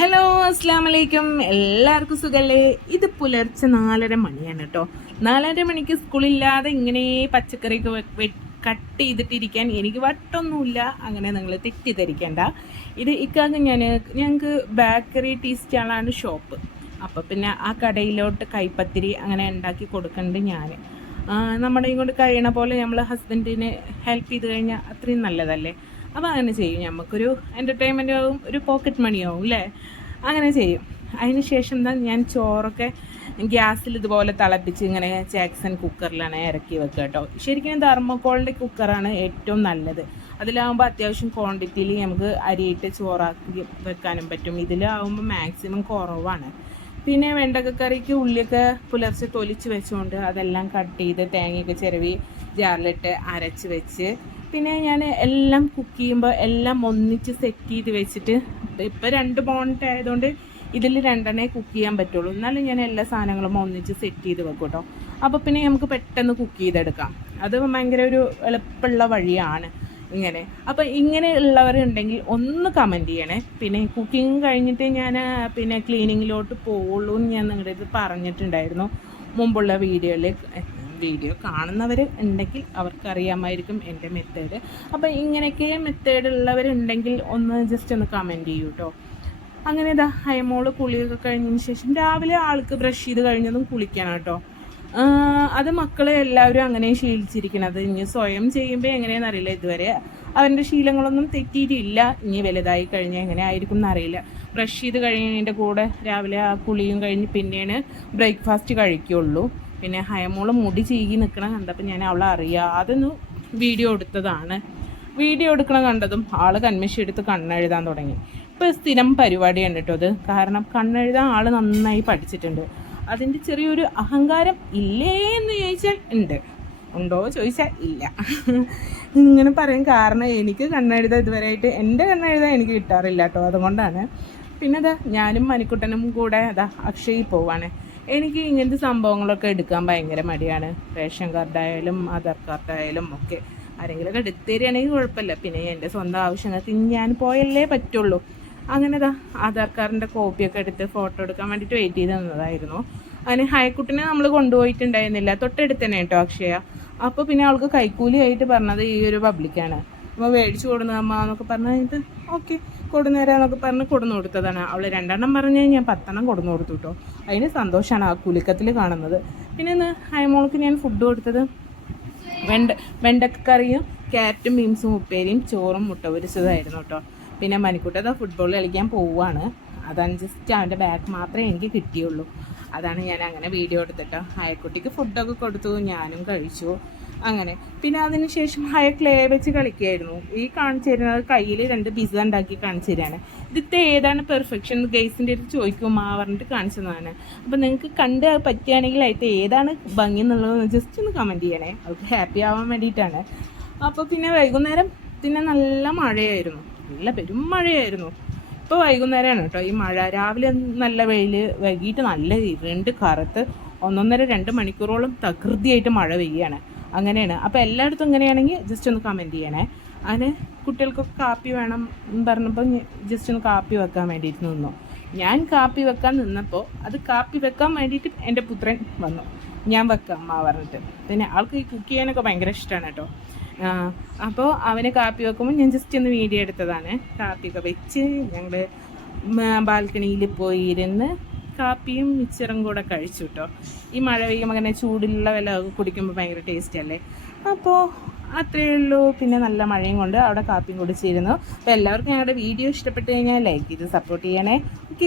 Hello അസ്സാം വലൈക്കും എല്ലാവർക്കും സുഖല്ലേ? ഇത് പുലർച്ചെ നാലര മണിയാണ് കേട്ടോ നാലര മണിക്ക് സ്കൂളില്ലാതെ ഇങ്ങനെ പച്ചക്കറിയൊക്കെ കട്ട് ചെയ്തിട്ടിരിക്കാൻ എനിക്ക് വട്ടൊന്നുമില്ല. അങ്ങനെ നിങ്ങൾ തെറ്റിദ്ധരിക്കേണ്ട. ഇത് ഇക്കാക്ക് ഞാൻ ഞങ്ങൾക്ക് ബേക്കറി ടീസ്റ്റാളാണ് ഷോപ്പ്. അപ്പോൾ പിന്നെ ആ കടയിലോട്ട് കൈപ്പത്തിരി അങ്ങനെ ഉണ്ടാക്കി കൊടുക്കുന്നുണ്ട് ഞാൻ നമ്മുടെ ഇങ്ങോട്ട് കഴിയണ പോലെ നമ്മൾ ഹസ്ബൻഡിന് ഹെൽപ്പ് ചെയ്ത് കഴിഞ്ഞാൽ അത്രയും നല്ലതല്ലേ? അപ്പോൾ അങ്ങനെ ചെയ്യും. നമുക്കൊരു എന്റർടൈൻമെന്റ് ആവും ഒരു പോക്കറ്റ് മണിയാവും അല്ലേ അങ്ങനെ ചെയ്യും. അതിന് ശേഷം എന്താ ഞാൻ ചോറൊക്കെ ഗ്യാസിൽ ഇതുപോലെ തിളപ്പിച്ച് ഇങ്ങനെ ജാക്സൺ കുക്കറിലാണ് ഇറക്കി വെക്കുക കേട്ടോ ശരിക്കും തെർമോക്കോളിന്റെ കുക്കറാണ് ഏറ്റവും നല്ലത്. അതിലാവുമ്പോൾ അത്യാവശ്യം ക്വാണ്ടിറ്റിയിൽ നമുക്ക് അരിയിട്ട് ചോറാക്കി വെക്കാനും പറ്റും. ഇതിലാവുമ്പോൾ മാക്സിമം കുറവാണ്. പിന്നെ വെണ്ടക്കക്കറിക്ക് ഉള്ളിയൊക്കെ പുലർച്ചെ തൊലിച്ച് വെച്ചുകൊണ്ട് അതെല്ലാം കട്ട് ചെയ്ത് തേങ്ങയൊക്കെ ചിരവി ജാറിലിട്ട് അരച്ച് വെച്ച് പിന്നെ ഞാൻ എല്ലാം കുക്ക് ചെയ്യുമ്പോൾ എല്ലാം ഒന്നിച്ച് സെറ്റ് ചെയ്ത് വെച്ചിട്ട് ഇപ്പോൾ രണ്ട് ബോണ്ട് ആയതുകൊണ്ട് ഇതിൽ രണ്ടെണ്ണേ കുക്ക് ചെയ്യാൻ പറ്റുള്ളൂ. എന്നാലും ഞാൻ എല്ലാ സാധനങ്ങളും ഒന്നിച്ച് സെറ്റ് ചെയ്ത് വെക്കും കേട്ടോ അപ്പോൾ പിന്നെ നമുക്ക് പെട്ടെന്ന് കുക്ക് ചെയ്തെടുക്കാം. അത് ഭയങ്കര ഒരു എളുപ്പമുള്ള വഴിയാണ് ഇങ്ങനെ. അപ്പോൾ ഇങ്ങനെ ഉള്ളവരുണ്ടെങ്കിൽ ഒന്ന് കമന്റ് ചെയ്യണേ. പിന്നെ കുക്കിംഗ് കഴിഞ്ഞിട്ട് ഞാൻ പിന്നെ ക്ലീനിങ്ങിലോട്ട് പോവുള്ളൂ എന്ന് ഞാൻ നിങ്ങളുടെ ഇത് പറഞ്ഞിട്ടുണ്ടായിരുന്നു. മുമ്പുള്ള വീഡിയോയിൽ വീഡിയോ കാണുന്നവർ ഉണ്ടെങ്കിൽ അവർക്കറിയാമായിരിക്കും എന്റെ മെത്തേഡ് അപ്പോൾ ഇങ്ങനെയൊക്കെ മെത്തേഡ് ഉള്ളവരുണ്ടെങ്കിൽ ഒന്ന് ജസ്റ്റ് ഒന്ന് കമന്റ് ചെയ്യൂ കേട്ടോ അങ്ങനെ ഇതാ ഹൈമോൾ കുളിയൊക്കെ കഴിഞ്ഞതിന് ശേഷം രാവിലെ ആൾക്ക് ബ്രഷ് ചെയ്ത് കഴിഞ്ഞതും കുളിക്കണം കേട്ടോ അത് മക്കളെ എല്ലാവരും അങ്ങനെ ശീലിച്ചിരിക്കണത്. ഇനി സ്വയം ചെയ്യുമ്പോൾ എങ്ങനെയാണെന്ന് അറിയില്ല ഇതുവരെ. അവന്റെ ശീലങ്ങളൊന്നും തെറ്റിയിട്ടില്ല. ഇനി വലുതായി കഴിഞ്ഞാൽ എങ്ങനെ ആയിരിക്കും എന്നറിയില്ല ബ്രഷ് ചെയ്ത് കഴിഞ്ഞതിന്റെ കൂടെ രാവിലെ ആ കുളിയും കഴിഞ്ഞ് പിന്നെയാണ് ബ്രേക്ക്ഫാസ്റ്റ് കഴിക്കുള്ളൂ. പിന്നെ ഹയമോൾ മുടി ചീകി നിൽക്കണ കണ്ടപ്പോൾ ഞാൻ അവളെ അറിയാം. അതൊന്ന് വീഡിയോ എടുത്തതാണ്. വീഡിയോ എടുക്കണ കണ്ടതും ആൾ കൺമിഷി എടുത്ത് കണ്ണെഴുതാൻ തുടങ്ങി. ഇപ്പോൾ സ്ഥിരം പരിപാടിയാണ് കേട്ടോ അത്? കാരണം കണ്ണെഴുതാൻ ആൾ നന്നായി പഠിച്ചിട്ടുണ്ട്. അതിന്റെ ചെറിയൊരു അഹങ്കാരം ഇല്ലേ എന്ന് ചോദിച്ചാൽ ഉണ്ട്. ഉണ്ടോ ചോദിച്ചാൽ ഇല്ല. ഇങ്ങനെ പറയും. കാരണം എനിക്ക് കണ്ണെഴുതാൻ ഇതുവരെയായിട്ട് എന്റെ കണ്ണെഴുതാൻ എനിക്ക് കിട്ടാറില്ല കേട്ടോ. അതുകൊണ്ടാണ്. പിന്നെ അതാ ഞാനും മണിക്കുട്ടനും കൂടെ അതാ അക്ഷയിൽ പോവാണ്. എനിക്ക് ഇങ്ങനത്തെ സംഭവങ്ങളൊക്കെ എടുക്കാൻ ഭയങ്കര മടിയാണ്. റേഷൻ കാർഡായാലും ആധാർ കാർഡായാലും ഒക്കെ ആരെങ്കിലുമൊക്കെ എടുത്തു തരികയാണെങ്കിൽ കുഴപ്പമില്ല. പിന്നെ എന്റെ സ്വന്തം ആവശ്യങ്ങൾക്ക് ഞാൻ പോയല്ലേ പറ്റുള്ളൂ. അങ്ങനെ ദാ ആധാർ കാർഡിന്റെ കോപ്പിയൊക്കെ എടുത്ത് ഫോട്ടോ എടുക്കാൻ വേണ്ടിയിട്ട് വെയിറ്റ് ചെയ്ത് നിന്നതായിരുന്നു. അതിന് ഹയക്കുട്ടിനെ നമ്മൾ കൊണ്ടുപോയിട്ടുണ്ടായിരുന്നില്ല. തൊട്ടടുത്ത് തന്നെ കേട്ടോ അക്ഷയ. അപ്പോൾ പിന്നെ അവൾക്ക് കൈക്കൂലിയായിട്ട് പറഞ്ഞത് ഈ ഒരു പബ്ലിക്കാണ് അപ്പോൾ മേടിച്ചു കൊടുന്ന അമ്മ എന്നൊക്കെ പറഞ്ഞു കഴിഞ്ഞിട്ട് ഓക്കെ കൊടുന്നേരാന്നൊക്കെ പറഞ്ഞ് കൊടുന്നു കൊടുത്തതാണ്. അവൾ രണ്ടെണ്ണം പറഞ്ഞ് ഞാൻ പത്തെണ്ണം കൊടുന്നു കൊടുത്തു കേട്ടോ അതിന് സന്തോഷമാണ് ആ കുലുക്കത്തിൽ കാണുന്നത്. പിന്നെ ഇന്ന് ഹൈമോൾക്ക് ഞാൻ ഫുഡ് കൊടുത്തത് വെണ്ട വെണ്ടക്കറിയും ക്യാരറ്റും ബീൻസും ഉപ്പേരിയും ചോറും മുട്ട പൊരിച്ചതായിരുന്നു കേട്ടോ പിന്നെ മണിക്കൂട്ടത് ഫുട്ബോൾ കളിക്കാൻ പോവുകയാണ് അതാണ് ജസ്റ്റ് അവന്റെ ബാഗ് മാത്രമേ എനിക്ക് കിട്ടിയുള്ളൂ. അതാണ് ഞാൻ അങ്ങനെ വീഡിയോ എടുത്തിട്ട് അയക്കുട്ടിക്ക് ഫുഡൊക്കെ കൊടുത്തു ഞാനും കഴിച്ചു. അങ്ങനെ. പിന്നെ അതിന് ശേഷം ഹയ ക്ലേ വെച്ച് കളിക്കുകയായിരുന്നു ഈ കാണിച്ചു തരുന്നത് കയ്യിൽ രണ്ട് പിസ ഉണ്ടാക്കി കാണിച്ചു തരാണ്. ഇതിത്തെ ഏതാണ് പെർഫെക്ഷൻ ഗൈസിന്റെ അടുത്ത് ചോദിക്കും ആ പറഞ്ഞിട്ട് കാണിച്ചതാണ് അപ്പോൾ നിങ്ങൾക്ക് കണ്ട് പറ്റുകയാണെങ്കിൽ അതിൽ ഏതാണ് ഭംഗി എന്നുള്ളത് ജസ്റ്റ് ഒന്ന് കമന്റ് ചെയ്യണേ. അവർക്ക് ഹാപ്പി ആവാൻ വേണ്ടിയിട്ടാണ്. അപ്പോൾ പിന്നെ വൈകുന്നേരം പിന്നെ നല്ല മഴയായിരുന്നു. നല്ല പെരും മഴയായിരുന്നു. ഇപ്പോൾ വൈകുന്നേരമാണ് കേട്ടോ. ഈ മഴ രാവിലെ നല്ല വെയിൽ വൈകിട്ട് നല്ല ഇരുണ്ട് കറുത്ത് ഒന്നൊന്നര രണ്ട് മണിക്കൂറോളം തകൃതിയായിട്ട് മഴ പെയ്യാണ്. അങ്ങനെയാണ്. അപ്പോൾ എല്ലായിടത്തും ഇങ്ങനെയാണെങ്കിൽ ജസ്റ്റ് ഒന്ന് കമന്റ് ചെയ്യണേ. അതിന് കുട്ടികൾക്കൊക്കെ കാപ്പി വേണം പറഞ്ഞപ്പോൾ ജസ്റ്റ് ഒന്ന് കാപ്പി വെക്കാൻ വേണ്ടിയിട്ട് നിന്നു. ഞാൻ കാപ്പി വെക്കാൻ നിന്നപ്പോൾ അത് കാപ്പി വെക്കാൻ വേണ്ടിയിട്ട് എന്റെ പുത്രൻ വന്നു. ഞാൻ വെക്കാം അമ്മ പറഞ്ഞിട്ട്. പിന്നെ ആൾക്ക് ഈ കുക്ക് ചെയ്യാനൊക്കെ ഭയങ്കര ഇഷ്ടമാണ് കേട്ടോ. അപ്പോൾ അവന് കാപ്പി വെക്കുമ്പോൾ ഞാൻ ജസ്റ്റ് ഒന്ന് വീഡിയോ എടുത്തതാണ്. കാപ്പിയൊക്കെ വെച്ച് ഞങ്ങൾ ബാൽക്കണിയിൽ പോയി ഇരുന്ന് കാപ്പിയും മിച്ചറും കൂടെ കഴിച്ചു കേട്ടോ ഈ മഴ പെയ്യുമ്പോൾ അങ്ങനെ ചൂടുള്ള വില കുടിക്കുമ്പോൾ ഭയങ്കര ടേസ്റ്റ് അല്ലേ? അപ്പോൾ അത്രയേ ഉള്ളൂ. പിന്നെ നല്ല മഴയും കൊണ്ട് അവിടെ കാപ്പിയും കുടിച്ചിരുന്നു. അപ്പോൾ എല്ലാവർക്കും ഞങ്ങളുടെ വീഡിയോ ഇഷ്ടപ്പെട്ട് കഴിഞ്ഞാൽ ലൈക്ക് ചെയ്ത് സപ്പോർട്ട് ചെയ്യണേ. ഓക്കെ